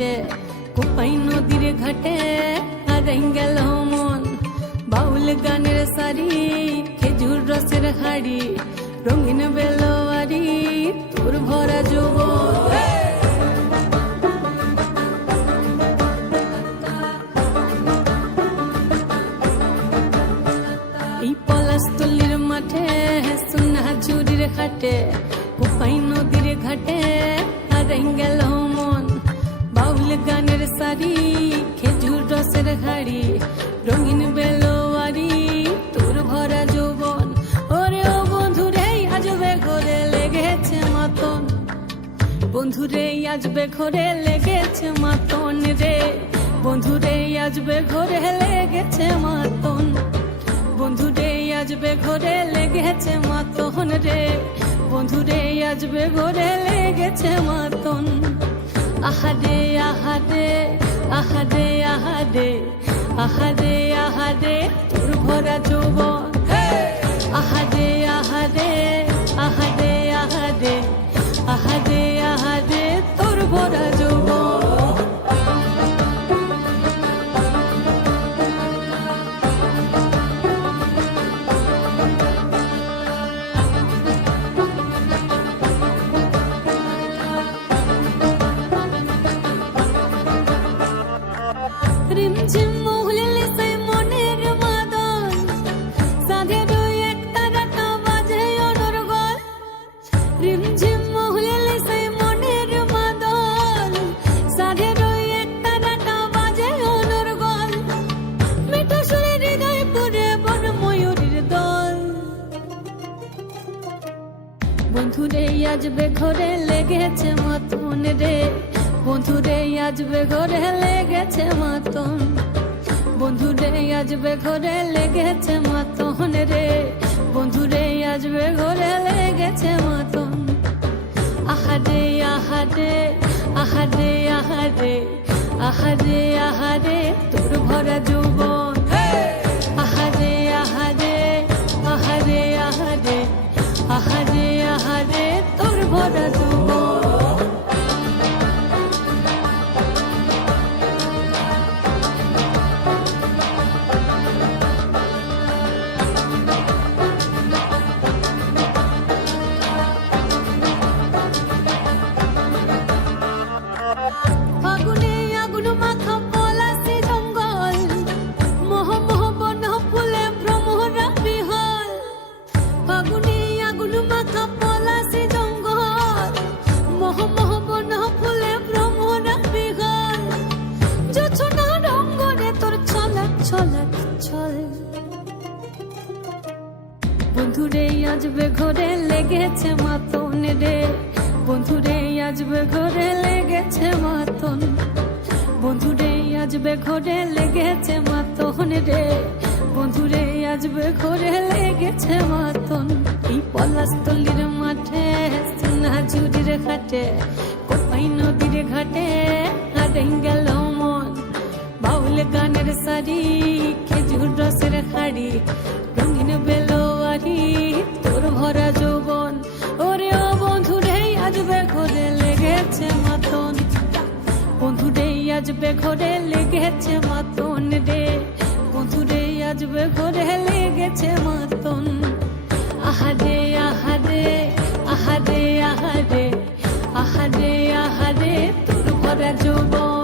ঘাটে, কোপাই নদীর ঘাটে হারাই গেল মন। বাউল গানের সারি, খেজুর রসের হাড়ি, রঙিন বেলোয়ারি, তোর ভরা যৌবন। এই পলাশতলির মাঠে, সোনা ঝুরির ঘাটে, কোপাই নদীর ঘাটে হারাই গেল মন। বাউল গানের সারি, খেজুর রসের হাড়ি, রঙিন বেলোয়ারি, তোর ভরা যৌবন। ওরে ও বন্ধুরে আজবে ঘরে লেগেছে মাতন, বন্ধুরে আজবে ঘরে লেগেছে মাতন রে, বন্ধুরে আজবে ঘরে লেগেছে মাতন, বন্ধুরে আজবে ঘরে লেগেছে মাতন রে, বন্ধুরে আজবে ঘরে লেগেছে মাতন। আহারে আহারে আহারে আহারে আহারে আহারে তোর ভরা যৌবন। আহারে আহারে আহারে আহারে আহারে আহারে তোর ভরা যৌবন। রিমঝিম মহুলে সেই মনের মাদল, সাধের এক তারাটা বাজে অনর্গল। রিমঝিম মহুলে সেই মনের মাদল, সাধের এক তারাটা বাজে অনর্গল। মিঠো সুরে হৃদয় পুরে বন ময়ূরীর দল। বন্ধুরে আজবে ঘরে লেগেছে মাতন রে, বন্ধুরে আজবে ঘরে লেগেছে মাতন, বন্ধুরে আজবে ঘরে লেগেছে মাতন রে, বন্ধুরে আজবে ঘরে লেগেছে মাতন। আহারে আহারে আহারে আহারে আহারে আহারে তোর ভরা যৌবন। আহারে আহারে আহারে আহারে আহারে আহারে তোর ভরা যৌবন। ফাগুনে আগুন মাখা পলাশি জঙ্গল, মোহ মোহ বন ফুলে ভ্রমরা বিহল। ফাগুনে আগুন মাখা পলাশি জঙ্গল, মোহ মোহ বন ফুলে ভ্রমরা বিহল। জোছনা রঙ্গনে তোর ছলক ছলক ছল। বন্ধুরে আজবে ঘরে লেগেছে মাতন রে, বন্ধুরে আজবে ঘরে লেগেছে মাতন, বন্ধুরে আজবে ঘরে লেগেছে মাতন রে, বন্ধুরে আজবে ঘরে লেগেছে মাতন। এই পলাশতলির মাঠে, সোনা ঝুরির ঘাটে, কোপাই নদীর ঘাটে হারাই গেল মন। বাউল গানের সারি, খেজুর রসের হাড়ি, রঙিন বেলোয়ারি, তোর ভরা যৌবন। ওরে ও বন্ধুরে আজবে ঘরে লেগেছে মাতন, বন্ধুরে আজবে ঘরে লেগেছে মাতন রে, বন্ধুরে আজবে ঘরে লেগেছে মাতন। আহারে আহারে আহারে আহারে আহারে আহারে তোর ভরা যৌবন।